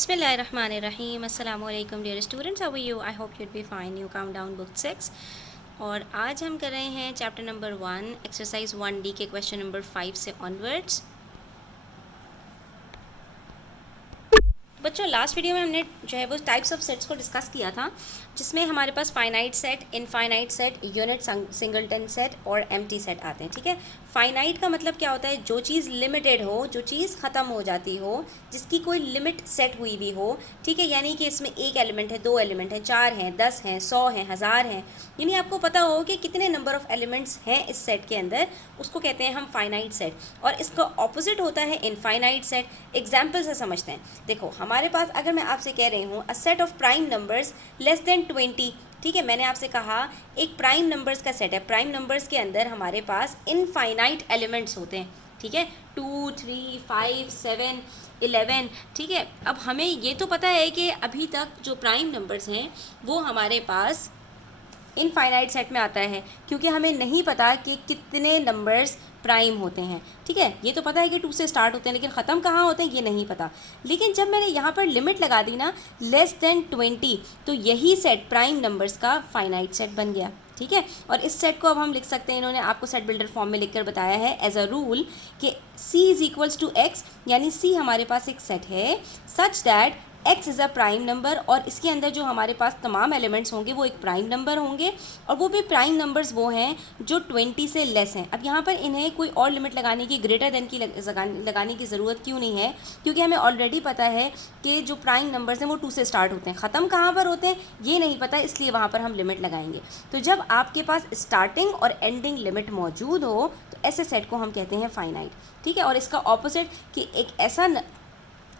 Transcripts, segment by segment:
बिस्मिल्लाहिर्रहमानिर्रहीम अस्सलाम वालेकुम dear students, how are you? I hope you'd be fine. You come down book 6 और आज हम कर रहे हैं चैप्टर नंबर 1 एक्सरसाइज 1D के क्वेश्चन नंबर 5 से ऑनवर्ड्स। बच्चों, लास्ट वीडियो में हमने जो है वो टाइप्स ऑफ सेट्स को डिस्कस किया था, जिसमें हमारे पास finite set, infinite set, unit singleton set और एम्प्टी सेट आते हैं। ठीक है, फाइनाइट का मतलब क्या होता है? जो चीज़ लिमिटेड हो, जो चीज़ ख़त्म हो जाती हो, जिसकी कोई लिमिट सेट हुई भी हो। ठीक है, यानी कि इसमें एक एलिमेंट है, दो एलिमेंट हैं, 4 हैं, 10 हैं, 100 हैं, 1000 हैं, यानी आपको पता हो कि कितने नंबर ऑफ एलिमेंट्स हैं इस सेट के अंदर, उसको कहते हैं हम फाइनाइट सेट। और इसका ऑपोजिट होता है इनफाइनाइट सेट। एग्जाम्पल से समझते हैं। देखो, हमारे पास अगर मैं आपसे कह रही हूँ अ set of prime numbers less than 20। ठीक है, मैंने आपसे कहा एक प्राइम नंबर्स का सेट है। प्राइम नंबर्स के अंदर हमारे पास इनफाइनाइट एलिमेंट्स होते हैं। ठीक है, 2, 3, 5, 7, 11। ठीक है, अब हमें ये तो पता है कि अभी तक जो प्राइम नंबर्स हैं वो हमारे पास इनफाइनाइट सेट में आता है, क्योंकि हमें नहीं पता कि कितने नंबर्स प्राइम होते हैं। ठीक है, ये तो पता है कि 2 से स्टार्ट होते हैं, लेकिन ख़त्म कहाँ होते हैं ये नहीं पता। लेकिन जब मैंने यहाँ पर लिमिट लगा दी ना, लेस देन 20, तो यही सेट प्राइम नंबर्स का फाइनाइट सेट बन गया। ठीक है, और इस सेट को अब हम लिख सकते हैं, इन्होंने आपको सेट बिल्डर फॉर्म में लिखकर बताया है एज अ रूल कि C is equals to X, यानी C हमारे पास एक सेट है such that x is a prime number, और इसके अंदर जो हमारे पास तमाम एलिमेंट्स होंगे वो एक प्राइम नंबर होंगे, और वो भी प्राइम नंबर्स वो हैं जो 20 से लेस हैं। अब यहाँ पर इन्हें कोई और लिमिट लगाने की, ग्रेटर देन की लगाने की ज़रूरत क्यों नहीं है? क्योंकि हमें ऑलरेडी पता है कि जो प्राइम नंबर्स हैं वो 2 से स्टार्ट होते हैं, ख़त्म कहाँ पर होते हैं ये नहीं पता, इसलिए वहाँ पर हम लिमिट लगाएंगे। तो जब आपके पास स्टार्टिंग और एंडिंग लिमिट मौजूद हो तो ऐसे सेट को हम कहते हैं फाइनाइट। ठीक है, और इसका ऑपोजिट कि एक ऐसा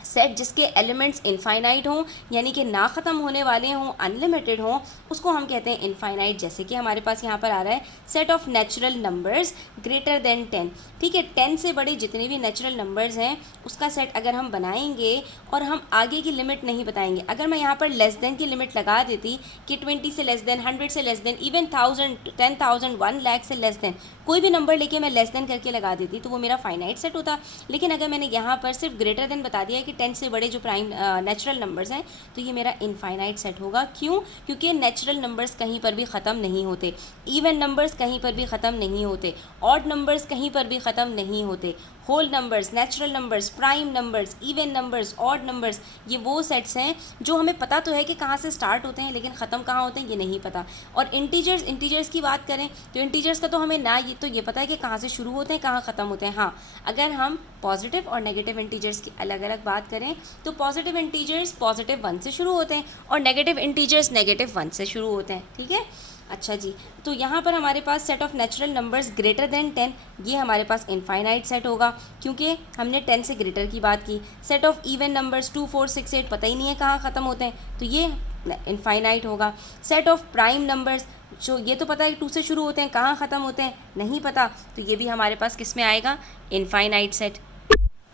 सेट जिसके एलिमेंट्स इनफाइनाइट हों, यानी कि ना ख़त्म होने वाले हों, अनलिमिटेड हों, उसको हम कहते हैं इनफाइनाइट। जैसे कि हमारे पास यहाँ पर आ रहा है set of natural numbers greater than 10। ठीक है, 10 से बड़े जितने भी नेचुरल नंबर्स हैं उसका सेट अगर हम बनाएंगे और हम आगे की लिमिट नहीं बताएंगे। अगर मैं यहाँ पर लेस देन की लिमिट लगा देती कि 20 से लेस देन, 100 से लेस देन, इवन 1000, 10,000, 1 लाख से लेस देन, कोई भी नंबर लेके मैं लेस देन करके लगा देती तो वो मेरा फाइनाइट सेट होता। लेकिन अगर मैंने यहाँ पर सिर्फ ग्रेटर देन बता दिया कि 10 से बड़े जो प्राइम नेचुरल नंबर्स हैं तो ये मेरा इनफाइनाइट सेट होगा। क्यों? क्योंकि नेचुरल नंबर्स कहीं पर भी ख़त्म नहीं होते, इवन नंबर्स कहीं पर भी ख़त्म नहीं होते, ऑड नंबर्स कहीं पर भी ख़त्म नहीं होते। Whole numbers, natural numbers, prime numbers, even numbers, odd numbers, ये वो सेट्स हैं जो हमें पता तो है कि कहाँ से स्टार्ट होते हैं, लेकिन ख़त्म कहाँ होते हैं ये नहीं पता। और इंटीजर्स की बात करें तो इंटीजर्स का तो हमें ना ये पता है कि कहाँ से शुरू होते हैं, कहाँ ख़त्म होते हैं। हाँ, अगर हम पॉजिटिव और नेगेटिव इंटीजर्स की अलग अलग बात करें तो पॉजिटिव इंटीजर्स +1 से शुरू होते हैं और नेगेटिव इंटीजर्स -1 से शुरू होते हैं। ठीक है, अच्छा जी, तो यहाँ पर हमारे पास set of natural numbers greater than 10, ये हमारे पास इनफाइनाइट सेट होगा क्योंकि हमने 10 से ग्रेटर की बात की। सेट ऑफ इवन नंबर्स 2, 4, 6, 8 पता ही नहीं है कहाँ ख़त्म होते हैं, तो ये इनफाइनाइट होगा। सेट ऑफ प्राइम नंबर्स, जो ये तो पता है 2 से शुरू होते हैं, कहाँ ख़त्म होते हैं नहीं पता, तो ये भी हमारे पास किस में आएगा? Infinite set.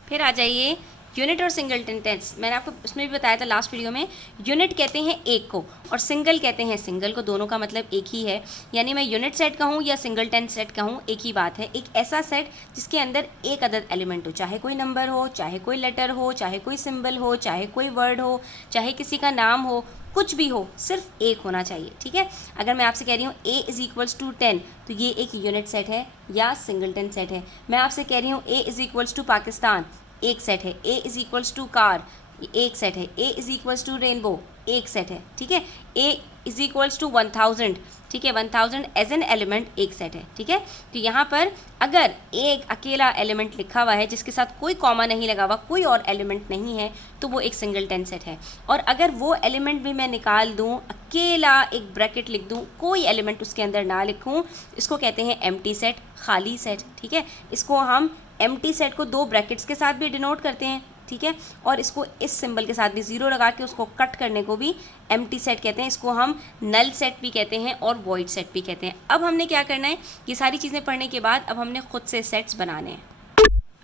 फिर आ जाइए यूनिट और सिंगलटन टेंस। मैंने आपको उसमें भी बताया था लास्ट वीडियो में, यूनिट कहते हैं एक को और सिंगल कहते हैं सिंगल को, दोनों का मतलब एक ही है। यानी मैं यूनिट सेट कहूँ या सिंगलटन सेट कहूँ एक ही बात है। एक ऐसा सेट जिसके अंदर एक अदद एलिमेंट हो, चाहे कोई नंबर हो, चाहे कोई लेटर हो, चाहे कोई सिंबल हो, चाहे कोई वर्ड हो, चाहे किसी का नाम हो, कुछ भी हो, सिर्फ एक होना चाहिए। ठीक है, अगर मैं आपसे कह रही हूँ A इज़ इक्वल्स टू 10 तो ये एक यूनिट सेट है या सिंगलटन सेट है। मैं आपसे कह रही हूँ A is equals to Pakistan, एक सेट है। A is equals to car, एक सेट है। A is equals to rainbow, एक सेट है। ठीक है, A इज़ इक्वल्स टू 1000, ठीक है, 1000 एज एन एलिमेंट एक सेट है। ठीक है, तो यहाँ पर अगर एक अकेला एलिमेंट लिखा हुआ है जिसके साथ कोई कॉमा नहीं लगा हुआ, कोई और एलिमेंट नहीं है, तो वो एक सिंगलटन सेट है। और अगर वो एलिमेंट भी मैं निकाल दूँ, अकेला एक ब्रैकेट लिख दूँ, कोई एलिमेंट उसके अंदर ना लिखूँ, इसको कहते हैं एम्प्टी सेट, खाली सेट। ठीक है, इसको हम एम्प्टी सेट को 2 ब्रैकेट्स के साथ भी डिनोट करते हैं। ठीक है, और इसको इस सिंबल के साथ भी 0 लगा के उसको कट करने को भी एम्प्टी सेट कहते हैं। इसको हम नल सेट भी कहते हैं और वॉइड सेट भी कहते हैं। अब हमने क्या करना है, ये सारी चीज़ें पढ़ने के बाद अब हमने खुद से सेट्स बनाने हैं।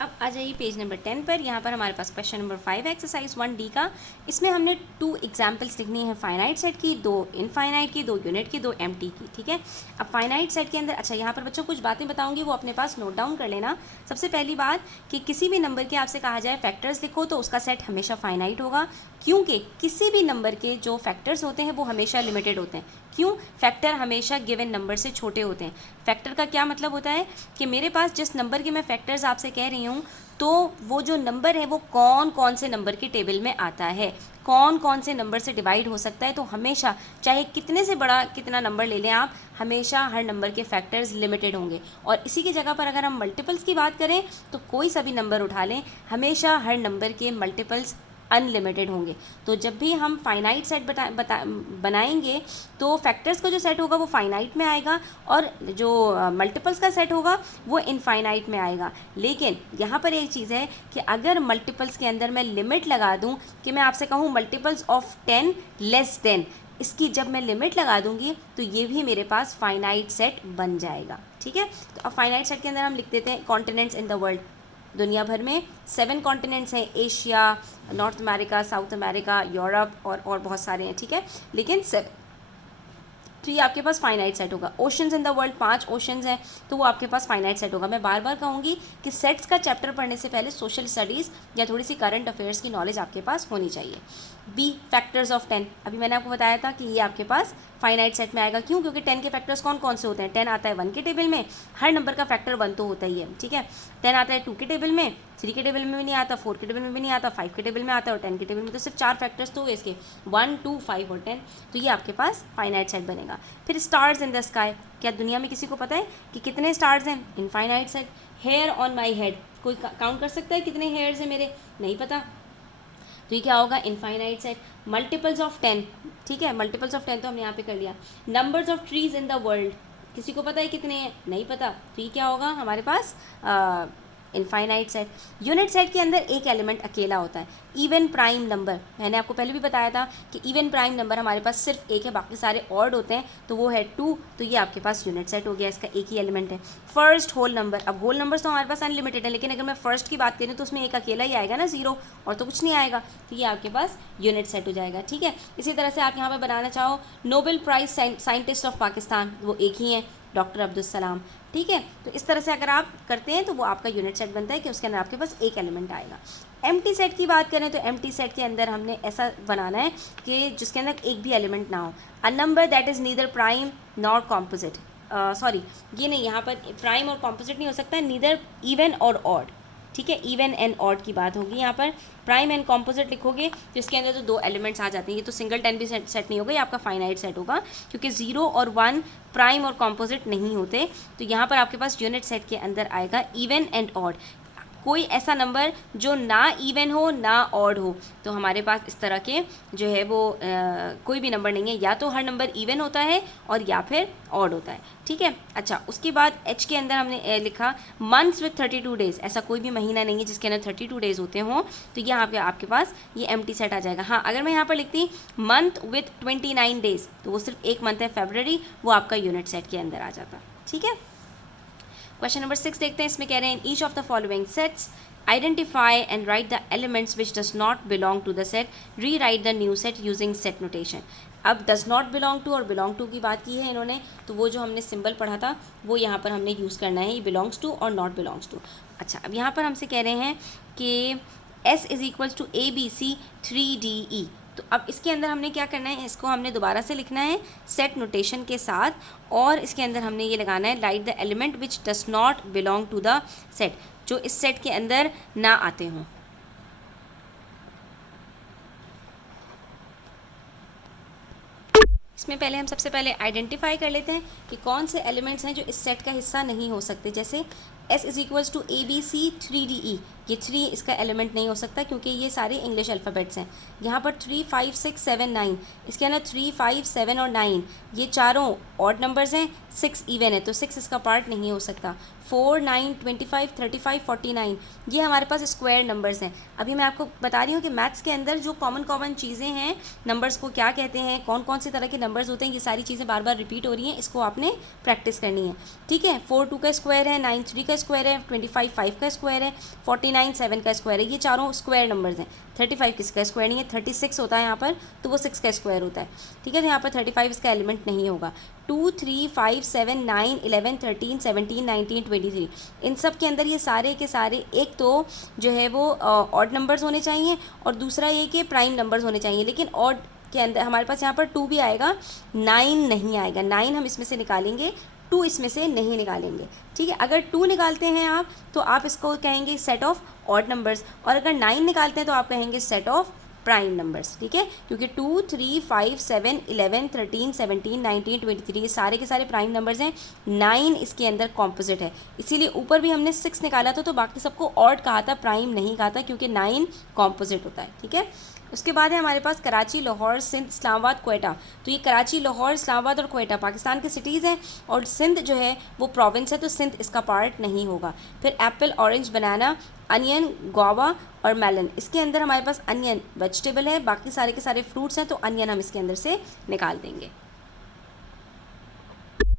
अब आ जाइए पेज नंबर 10 पर। यहाँ पर हमारे पास क्वेश्चन नंबर 5 एक्सरसाइज 1D का। इसमें हमने 2 एग्जाम्पल्स लिखनी है फाइनाइट सेट की, 2 इनफाइनाइट की, 2 यूनिट की, 2 एम्प्टी की, ठीक है। अब फाइनाइट सेट के अंदर, अच्छा यहाँ पर बच्चों कुछ बातें बताऊंगी, वो अपने पास नोट डाउन कर लेना। सबसे पहली बात कि किसी भी नंबर के आपसे कहा जाए फैक्टर्स लिखो तो उसका सेट हमेशा फाइनाइट होगा, क्योंकि किसी भी नंबर के जो फैक्टर्स होते हैं वो हमेशा लिमिटेड होते हैं। क्यों? फैक्टर हमेशा गिवन नंबर से छोटे होते हैं। फैक्टर का क्या मतलब होता है कि मेरे पास जिस नंबर के मैं फैक्टर्स आपसे कह रही हूँ, तो वो जो नंबर है वो कौन कौन से नंबर की टेबल में आता है, कौन कौन से नंबर से डिवाइड हो सकता है। तो हमेशा चाहे कितने से बड़ा कितना नंबर ले लें आप, हमेशा हर नंबर के फैक्टर्स लिमिटेड होंगे। और इसी की जगह पर अगर हम मल्टीपल्स की बात करें तो कोई सा भी नंबर उठा लें, हमेशा हर नंबर के मल्टीपल्स अनलिमिटेड होंगे। तो जब भी हम फाइनाइट सेट बनाएंगे तो फैक्टर्स का जो सेट होगा वो फाइनाइट में आएगा, और जो मल्टीपल्स का सेट होगा वो इनफाइनाइट में आएगा। लेकिन यहाँ पर एक चीज़ है कि अगर मल्टीपल्स के अंदर मैं लिमिट लगा दूँ कि मैं आपसे कहूँ मल्टीपल्स ऑफ 10 लेस देन, इसकी जब मैं लिमिट लगा दूंगी तो ये भी मेरे पास फाइनाइट सेट बन जाएगा, ठीक है। तो अब फाइनाइट सेट के अंदर हम लिख देते हैं कॉन्टिनेंट्स इन द वर्ल्ड। दुनिया भर में 7 कॉन्टिनेंट्स हैं, Asia, north America, south America, Europe और बहुत सारे हैं, ठीक है। लेकिन 7, तो ये आपके पास फाइनाइट सेट होगा। Oceans in the world, 5 oceans हैं, तो वो आपके पास फाइनाइट सेट होगा। मैं बार बार कहूँगी कि सेट्स का चैप्टर पढ़ने से पहले सोशल स्टडीज़ या थोड़ी सी करंट अफेयर्स की नॉलेज आपके पास होनी चाहिए। B, factors of 10। अभी मैंने आपको बताया था कि ये आपके पास फाइनाइट सेट में आएगा। क्यों? क्योंकि 10 के फैक्टर्स कौन कौन से होते हैं? 10 आता है 1 के टेबल में, हर नंबर का फैक्टर 1 तो होता ही है, ठीक है। 10 आता है 2 के टेबल में, 3 के टेबल में भी नहीं आता, 4 के टेबल में भी नहीं आता, 5 के टेबल में आता है, और 10 के टेबल में तो सिर्फ 4 फैक्टर्स तो हुए इसके, 1, 2, 5 और 10। तो ये आपके पास फाइनाइट सेट बनेगा। फिर स्टार्स इन द स्काई। क्या दुनिया में किसी को पता है कि कितने स्टार्स हैं? Infinite set. Hair on my head, कोई काउंट कर सकता है कितने हेयर्स हैं मेरे? नहीं पता, तो ये क्या होगा? Infinite set. मल्टीपल्स ऑफ 10, ठीक है, मल्टीपल्स ऑफ 10 तो हमने यहाँ पे कर लिया। Numbers of trees in the world, किसी को पता है कितने हैं? नहीं पता, तो ये क्या होगा हमारे पास? Infinite set. यूनिट सेट के अंदर एक एलिमेंट अकेला होता है, इवन प्राइम नंबर। मैंने आपको पहले भी बताया था कि इवन प्राइम नंबर हमारे पास सिर्फ एक है, बाकी सारे ऑड होते हैं, तो वो है 2। तो ये आपके पास यूनिट सेट हो गया, इसका एक ही एलिमेंट है। First whole number. अब होल नंबर्स तो हमारे पास अनलिमिटेड है, लेकिन अगर मैं फर्स्ट की बात करूँ तो उसमें एक अकेला ही आएगा ना, 0, और तो कुछ नहीं आएगा, तो ये आपके पास यूनिट सेट हो जाएगा, ठीक है। इसी तरह से आप यहाँ पर बनाना चाहो Nobel prize scientist of Pakistan, वो एक ही है, डॉक्टर अब्दुल सलाम, ठीक है। तो इस तरह से अगर आप करते हैं तो वो आपका यूनिट सेट बनता है कि उसके अंदर आपके पास एक एलिमेंट आएगा। एम्प्टी सेट की बात करें तो एम्प्टी सेट के अंदर हमने ऐसा बनाना है कि जिसके अंदर एक भी एलिमेंट ना हो। A number that is neither prime nor composite, sorry ये नहीं, यहाँ पर प्राइम और कॉम्पोजिट नहीं हो सकता, नीदर इवन और ऑड, ठीक है। इवन एंड ऑड की बात होगी यहाँ पर। प्राइम एंड कॉम्पोजिट लिखोगे तो इसके अंदर तो 2 एलिमेंट्स आ जाते हैं, ये तो सिंगल 10 भी सेट नहीं होगा, ये आपका फाइनाइट सेट होगा, क्योंकि 0 और 1 प्राइम और कॉम्पोजिट नहीं होते। तो यहाँ पर आपके पास यूनिट सेट के अंदर आएगा इवन एंड ऑड। कोई ऐसा नंबर जो ना इवन हो ना ऑड हो, तो हमारे पास इस तरह के जो है वो कोई भी नंबर नहीं है, या तो हर नंबर इवन होता है और या फिर ऑड होता है, ठीक है। अच्छा, उसके बाद एच के अंदर हमने लिखा मंथ्स विथ 32 डेज। ऐसा कोई भी महीना नहीं है जिसके अंदर 32 डेज होते हों, तो यहाँ पे आपके पास ये एम्प्टी सेट आ जाएगा। हाँ, अगर मैं यहाँ पर लिखती मंथ विथ 29 डेज तो वो सिर्फ एक मंथ है, फरवरी, वो आपका यूनिट सेट के अंदर आ जाता, ठीक है। क्वेश्चन नंबर 6 देखते हैं। इसमें कह रहे हैं each of the following sets identify and write the elements which does not belong to the set, rewrite the new set using set notation. अब डज नॉट बिलोंग टू और belong to की बात की है इन्होंने, तो वो जो हमने सिंबल पढ़ा था वो यहाँ पर हमने यूज़ करना है, ये बिलोंग्स टू और नॉट बिलोंग्स टू। अच्छा, अब यहाँ पर हमसे कह रहे हैं कि S is equals to ABC 3DE। तो अब इसके अंदर हमने क्या करना है, इसको हमने दोबारा से लिखना है सेट नोटेशन के साथ, और इसके अंदर हमने ये लगाना है write the element which does not belong to the set, जो इस सेट के अंदर ना आते हों। इसमें पहले हम सबसे पहले आइडेंटिफाई कर लेते हैं कि कौन से एलिमेंट्स हैं जो इस सेट का हिस्सा नहीं हो सकते। जैसे S is equals to ABC 3DE, ये 3 इसका एलिमेंट नहीं हो सकता क्योंकि ये सारे इंग्लिश अल्फ़ाबेट्स हैं। यहाँ पर 3, 5, 6, 7, 9, इसके अंदर 3, 5, 7 और 9 ये चारों ऑड नंबर्स हैं, 6 इवन है, तो 6 इसका पार्ट नहीं हो सकता। 4, 9, 25, 35, 49 ये हमारे पास स्क्वायर नंबर्स हैं। अभी मैं आपको बता रही हूँ कि मैथ्स के अंदर जो कॉमन चीज़ें हैं, नंबर्स को क्या कहते हैं, कौन कौन से तरह के नंबर्स होते हैं, ये सारी चीज़ें बार बार रिपीट हो रही हैं, इसको आपने प्रैक्टिस करनी है, ठीक है। 4 2 का स्क्वायर है, 9 3 का स्क्वायर है, 25 5 का स्क्वायर है, 49 7 का स्क्वायर है, ये चारों स्क्वायर नंबर्स हैं। 35 किसका स्क्वायर नहीं है, 36 होता है यहाँ पर, तो वो 6 का स्क्वायर होता है, ठीक है। तो यहाँ पर 35 इसका एलिमेंट नहीं होगा। 2 3 5 7 9 11 13 17 19 23, इन सब के अंदर ये सारे के सारे एक तो जो है वो ऑड नंबर्स होने चाहिए और दूसरा ये कि प्राइम नंबर्स होने चाहिए। लेकिन ऑड के अंदर हमारे पास यहाँ पर 2 भी आएगा, 9 नहीं आएगा। 9 हम इसमें से निकालेंगे, 2 इसमें से नहीं निकालेंगे, ठीक है। अगर 2 निकालते हैं आप तो आप इसको कहेंगे सेट ऑफ ऑड नंबर्स, और अगर 9 निकालते हैं तो आप कहेंगे सेट ऑफ प्राइम नंबर्स, ठीक है। क्योंकि 2 3 5 7 11 13 17 19 23 ये सारे के सारे प्राइम नंबर्स हैं। 9 इसके अंदर कॉम्पोजिट है, इसीलिए ऊपर भी हमने 6 निकाला था तो बाकी सबको ऑड कहा था, प्राइम नहीं कहा था, क्योंकि 9 कॉम्पोजिट होता है, ठीक है। उसके बाद है हमारे पास कराची, लाहौर, सिंध, इस्लामाबाद, क्वेटा। तो ये कराची, लाहौर, इस्लामाबाद और क्वेटा पाकिस्तान के सिटीज़ हैं, और सिंध जो है वो प्रोविंस है, तो सिंध इसका पार्ट नहीं होगा। फिर एप्पल, ऑरेंज, बनाना, अनियन, गुआवा और मेलन, इसके अंदर हमारे पास अनियन वेजिटेबल है, बाकी सारे के सारे फ्रूट्स हैं, तो अनियन हम इसके अंदर से निकाल देंगे।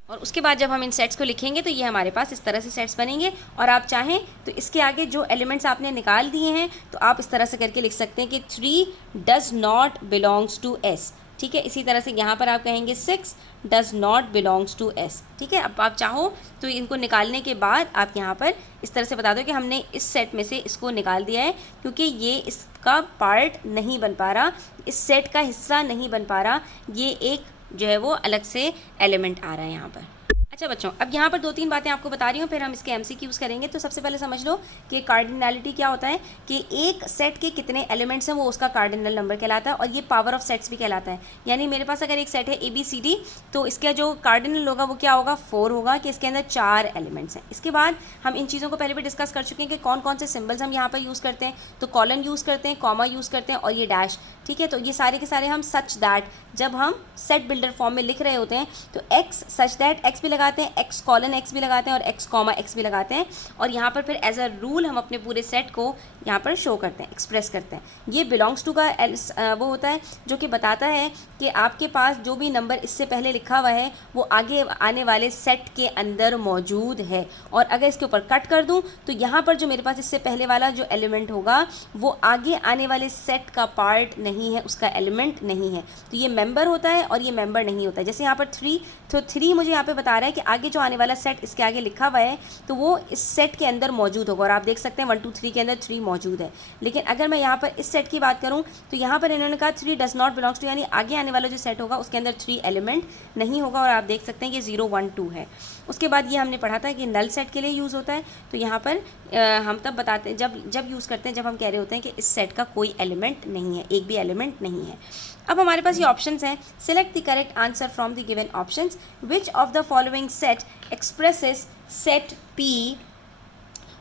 और उसके बाद जब हम इन सेट्स को लिखेंगे तो ये हमारे पास इस तरह से सेट्स बनेंगे। और आप चाहें तो इसके आगे जो एलिमेंट्स आपने निकाल दिए हैं तो आप इस तरह से करके लिख सकते हैं कि 3 does not belongs to S, ठीक है। इसी तरह से यहाँ पर आप कहेंगे 6 does not belongs to S, ठीक है। अब आप चाहो तो इनको निकालने के बाद आप यहाँ पर इस तरह से बता दो कि हमने इस सेट में से इसको निकाल दिया है, क्योंकि ये इसका पार्ट नहीं बन पा रहा, इस सेट का हिस्सा नहीं बन पा रहा, ये एक जो है वो अलग से एलिमेंट आ रहा है यहाँ पर। अच्छा बच्चों, अब यहाँ पर 2-3 बातें आपको बता रही हूँ, फिर हम इसके एमसीक्यूज़ करेंगे। तो सबसे पहले समझ लो कि कार्डिनलिटी क्या होता है, कि एक सेट के कितने एलिमेंट्स हैं वो उसका कार्डिनल नंबर कहलाता है, और ये पावर ऑफ सेट्स भी कहलाता है। यानी मेरे पास अगर एक सेट है ABCD तो इसका जो कार्डिनल होगा वो क्या होगा, 4 होगा, कि इसके अंदर 4 एलिमेंट्स हैं। इसके बाद हम इन चीज़ों को पहले भी डिस्कस कर चुके हैं कि कौन कौन से सिम्बल्स हम यहाँ पर यूज़ करते हैं। तो कॉलन यूज़ करते हैं, कॉमा यूज़ करते हैं, और ये डैश, ठीक है। तो ये सारे के सारे हम सच दैट, जब हम सेट बिल्डर फॉर्म में लिख रहे होते हैं तो एक्स सच दैट एक्स भी लगाते हैं, एक्स कॉलन एक्स भी लगाते हैं, और एक्स कॉमा एक्स भी लगाते हैं, और यहाँ पर फिर एज अ रूल हम अपने पूरे सेट को यहाँ पर शो करते हैं, एक्सप्रेस करते हैं। ये बिलोंग्स टू का वो होता है जो कि बताता है कि आपके पास जो भी नंबर इससे पहले लिखा हुआ है वो आगे आने वाले सेट के अंदर मौजूद है। और अगर इसके ऊपर कट कर दूँ तो यहाँ पर जो मेरे पास इससे पहले वाला जो एलिमेंट होगा वो आगे आने वाले सेट का पार्ट नहीं है, उसका एलिमेंट नहीं है। तो ये मेंबर होता है और ये मेंबर नहीं होता है। जैसे यहाँ पर 3, तो 3 मुझे यहाँ पे बता रहा है कि आगे जो आने वाला सेट इसके आगे लिखा हुआ है तो वो इस सेट के अंदर मौजूद होगा, और आप देख सकते हैं 1 2 3 के अंदर 3 मौजूद है। लेकिन अगर मैं यहाँ पर इस सेट की बात करूँ तो यहाँ पर इन्होंने कहा 3 डज नॉट बिलोंग्स टू, यानी आगे आने वाला जो सेट होगा उसके अंदर 3 एलिमेंट नहीं होगा, और आप देख सकते हैं कि 0 1 2 है। उसके बाद ये हमने पढ़ा था कि नल सेट के लिए यूज़ होता है। तो यहाँ पर हम तब बताते हैं जब यूज़ करते हैं जब हम कह रहे होते हैं कि इस सेट का कोई एलिमेंट नहीं है, एक भी एलिमेंट नहीं है। अब हमारे पास ये ऑप्शंस हैं, select the correct answer from the given options, which of the following set expresses set P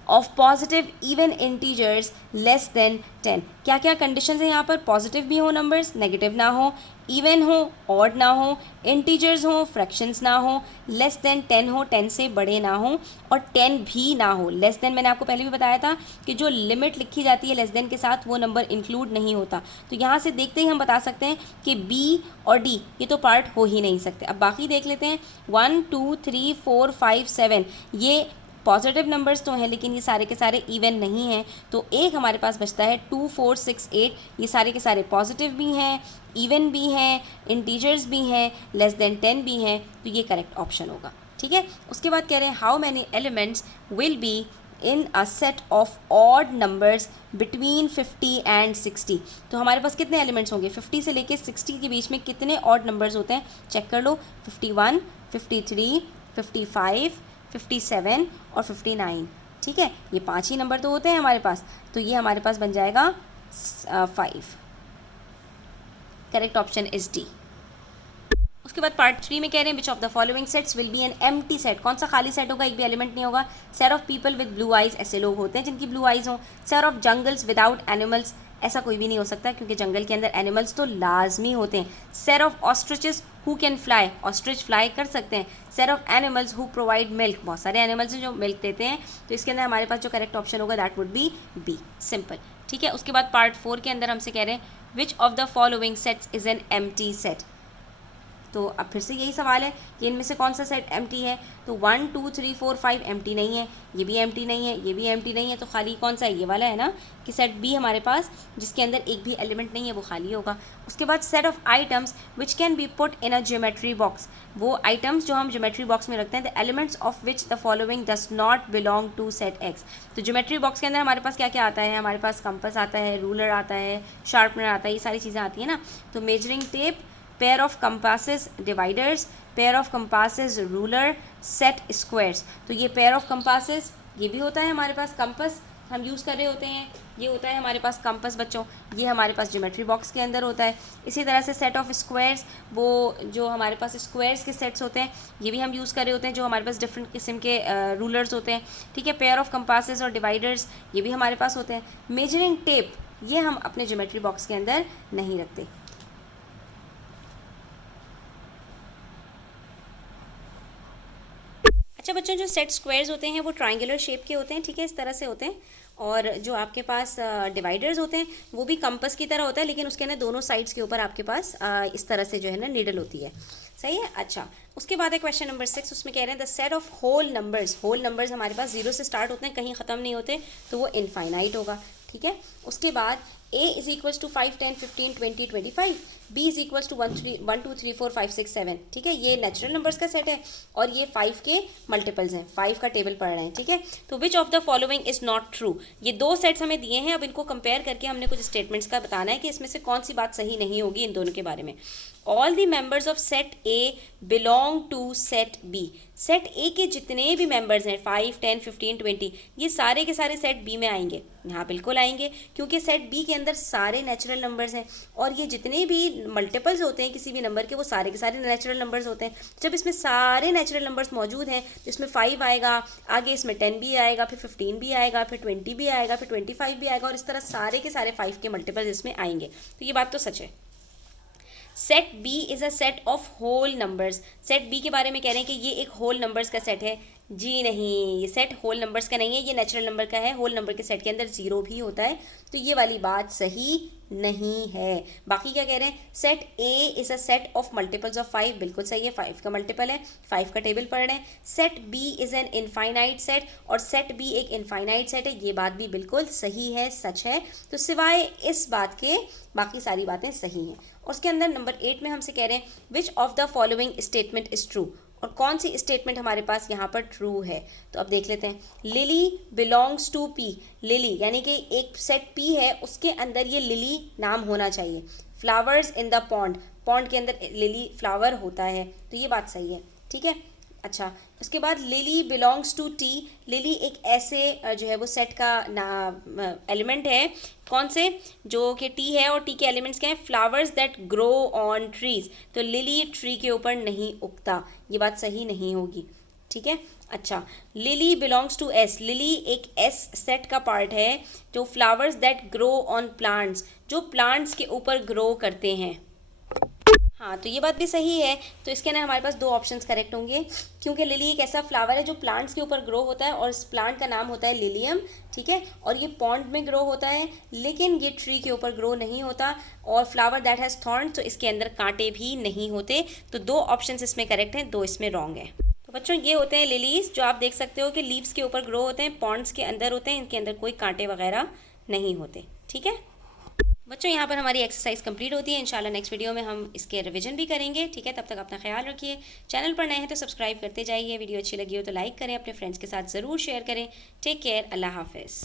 of positive even integers less than 10। क्या क्या कंडीशंस हैं यहाँ पर, पॉजिटिव भी हो नंबर्स, नेगेटिव ना हो, इवन हो, ऑड ना हो, इंटीजर्स हो, फ्रैक्शंस ना हो, लेस देन 10 हो, 10 से बड़े ना हो, और 10 भी ना हो। लेस देन मैंने आपको पहले भी बताया था कि जो लिमिट लिखी जाती है लेस देन के साथ वो नंबर इंक्लूड नहीं होता। तो यहाँ से देखते ही हम बता सकते हैं कि B और D ये तो पार्ट हो ही नहीं सकते। अब बाकी देख लेते हैं, 1 2 3 4 5 7 ये पॉजिटिव नंबर्स तो हैं लेकिन ये सारे के सारे इवन नहीं हैं। तो एक हमारे पास बचता है 2 4 6 8, ये सारे के सारे पॉजिटिव भी हैं, इवन भी हैं, इंटीजर्स भी हैं, लेस देन 10 भी हैं, तो ये करेक्ट ऑप्शन होगा, ठीक है। उसके बाद कह रहे हैं how many elements will be in a set of odd numbers between 50 and 60। तो हमारे पास कितने एलिमेंट्स होंगे, 50 से लेके 60 के बीच में कितने ऑड नंबर्स होते हैं, चेक कर लो। 51 53 55 57 और 59, ठीक है। ये 5 ही नंबर तो होते हैं हमारे पास, तो ये हमारे पास बन जाएगा 5। Correct option is D. उसके बाद पार्ट 3 में कह रहे हैं which of the following sets will be an empty set. कौन सा खाली सेट होगा, एक भी एलिमेंट नहीं होगा। Set of people with blue eyes, ऐसे लोग होते हैं जिनकी ब्लू आइज हों। Set of jungles without animals, ऐसा कोई भी नहीं हो सकता क्योंकि जंगल के अंदर एनिमल्स तो लाजमी होते हैं। Set of ostriches who can fly, ostrich fly कर सकते हैं। Set of animals who provide milk, बहुत सारे एनिमल्स हैं जो मिल्क देते हैं, तो इसके अंदर हमारे पास जो करेक्ट ऑप्शन होगा that would be B, simple, ठीक है। उसके बाद पार्ट 4 के अंदर हमसे कह रहे हैं which of the following sets is an empty set. तो अब फिर से यही सवाल है कि इनमें से कौन सा सेट एम्प्टी है। तो 1 2 3 4 5 एम्प्टी नहीं है, ये भी एम्प्टी नहीं है, ये भी एम्प्टी नहीं है, तो खाली कौन सा है, ये वाला है ना, कि सेट बी हमारे पास जिसके अंदर एक भी एलिमेंट नहीं है वो खाली होगा। उसके बाद set of items which can be put in a geometry box, वो आइटम्स जो हम ज्योमेट्री बॉक्स में रखते हैं, the elements of which the following does not belong to set X. तो ज्योमेट्री बॉक्स के अंदर हमारे पास क्या क्या आता है, हमारे पास कंपास आता है, रूलर आता है, शार्पनर आता है, ये सारी चीज़ें आती हैं ना। तो measuring tape, pair of compasses, dividers, pair of compasses, ruler, set squares. तो ये पेयर ऑफ कंपासेस ये भी होता है हमारे पास, कंपास हम यूज़ कर रहे होते हैं, ये होता है हमारे पास कंपास बच्चों, ये हमारे पास ज्योमेट्री बॉक्स के अंदर होता है। इसी तरह से सेट ऑफ स्क्वायर्स, वो जो हमारे पास स्क्वायर्स के सेट्स होते हैं ये भी हम यूज़ कर रहे होते हैं, जो हमारे पास डिफरेंट किस्म के रूलर्स होते हैं, ठीक है। पेयर ऑफ कंपासेस और डिवाइडर्स ये भी हमारे पास होते हैं। मेजरिंग टेप ये हम अपने ज्योमेट्री बॉक्स के अंदर नहीं रखते। अच्छा बच्चों, जो सेट स्क्वायर्स होते हैं वो ट्रायंगुलर शेप के होते हैं, ठीक है, इस तरह से होते हैं। और जो आपके पास डिवाइडर्स होते हैं वो भी कंपास की तरह होता है, लेकिन उसके ना दोनों साइड्स के ऊपर आपके पास इस तरह से जो है ना नीडल होती है, सही है। अच्छा, उसके बाद है क्वेश्चन नंबर 6, उसमें कह रहे हैं the set of whole numbers, whole numbers हमारे पास 0 से स्टार्ट होते हैं, कहीं ख़त्म नहीं होते, तो वो इनफाइनाइट होगा, ठीक है। उसके बाद a is equals to 5 10 15 20 25, b is equals to 1 2 3 4 5 6 7, ठीक है। ये नेचुरल नंबर्स का सेट है और ये 5 के मल्टीपल्स हैं, 5 का टेबल पढ़ रहे हैं, ठीक है। तो which of the following is not true, ये दो सेट्स हमें दिए हैं, अब इनको कंपेयर करके हमने कुछ स्टेटमेंट्स का बताना है कि इसमें से कौन सी बात सही नहीं होगी इन दोनों के बारे में। All the members of set A belong to set B, set A के जितने भी मेंबर्स हैं 5 10 15 20, ये सारे के सारे सेट बी में आएंगे, यहाँ बिल्कुल आएंगे, क्योंकि सेट बी के अंदर सारे नेचुरल नंबर्स हैं और ये जितने भी मल्टीपल्स होते हैं किसी भी नंबर के वो सारे के सारे नेचुरल नंबर्स होते हैं। जब इसमें सारे नेचुरल नंबर्स मौजूद हैं तो इसमें 5 आएगा, आगे इसमें 10 भी आएगा, फिर 15 भी आएगा, फिर 20 भी आएगा, फिर 25 भी आएगा, और इस तरह सारे के सारे 5 के मल्टीपल्स इसमें आएंगे। तो ये बात तो सच है। Set B is a set of whole numbers, set B के बारे में कह रहे हैं कि ये एक होल नंबर्स का सेट है, जी नहीं, ये सेट होल नंबर्स का नहीं है, ये नेचुरल नंबर का है। होल नंबर के सेट के अंदर 0 भी होता है, तो ये वाली बात सही नहीं है। बाकी क्या कह रहे हैं, set A is a set of multiples of 5, बिल्कुल सही है, 5 का मल्टीपल है, 5 का टेबल पढ़ रहे हैं। Set B is an infinite set, और सेट बी एक इनफाइनाइट सेट है, ये बात भी बिल्कुल सही है, सच है। तो सिवाय इस बात के बाकी सारी बातें सही हैं। और उसके अंदर नंबर 8 में हमसे कह रहे हैं which of the following statement is true, और कौन सी स्टेटमेंट हमारे पास यहाँ पर ट्रू है। तो अब देख लेते हैं, lily belongs to P, lily यानी कि एक सेट पी है उसके अंदर ये लिली नाम होना चाहिए। Flowers in the pond, pond के अंदर लिली फ्लावर होता है, तो ये बात सही है, ठीक है। अच्छा, उसके बाद lily belongs to T, lily एक ऐसे जो है वो सेट का एलिमेंट है, कौन से, जो कि टी है, और टी के एलिमेंट्स क्या हैं, flowers that grow on trees, तो लिली ट्री के ऊपर नहीं उगता, ये बात सही नहीं होगी, ठीक है। अच्छा, lily belongs to S, lily एक एस सेट का पार्ट है, जो flowers that grow on plants, जो प्लांट्स के ऊपर ग्रो करते हैं। हाँ, तो ये बात भी सही है, तो इसके अंदर हमारे पास दो ऑप्शंस करेक्ट होंगे, क्योंकि लिली एक ऐसा फ्लावर है जो प्लांट्स के ऊपर ग्रो होता है और इस प्लांट का नाम होता है लिलियम, ठीक है। और ये पॉन्ड में ग्रो होता है, लेकिन ये ट्री के ऊपर ग्रो नहीं होता। और फ्लावर दैट हैज़ थॉर्न्स, तो इसके अंदर कांटे भी नहीं होते। तो दो ऑप्शंस इसमें करेक्ट हैं, दो इसमें रॉन्ग है। तो बच्चों ये होते हैं लिलीज, जो आप देख सकते हो कि लीव्स के ऊपर ग्रो होते हैं, पॉन्ड्स के अंदर होते हैं, इनके अंदर कोई कांटे वगैरह नहीं होते, ठीक है। बच्चों यहाँ पर हमारी एक्सरसाइज कंप्लीट होती है, इंशाल्लाह नेक्स्ट वीडियो में हम इसके रिवीजन भी करेंगे, ठीक है। तब तक अपना ख्याल रखिए, चैनल पर नए हैं तो सब्सक्राइब करते जाइए, वीडियो अच्छी लगी हो तो लाइक करें, अपने फ्रेंड्स के साथ ज़रूर शेयर करें। टेक केयर, अल्लाह हाफिज़।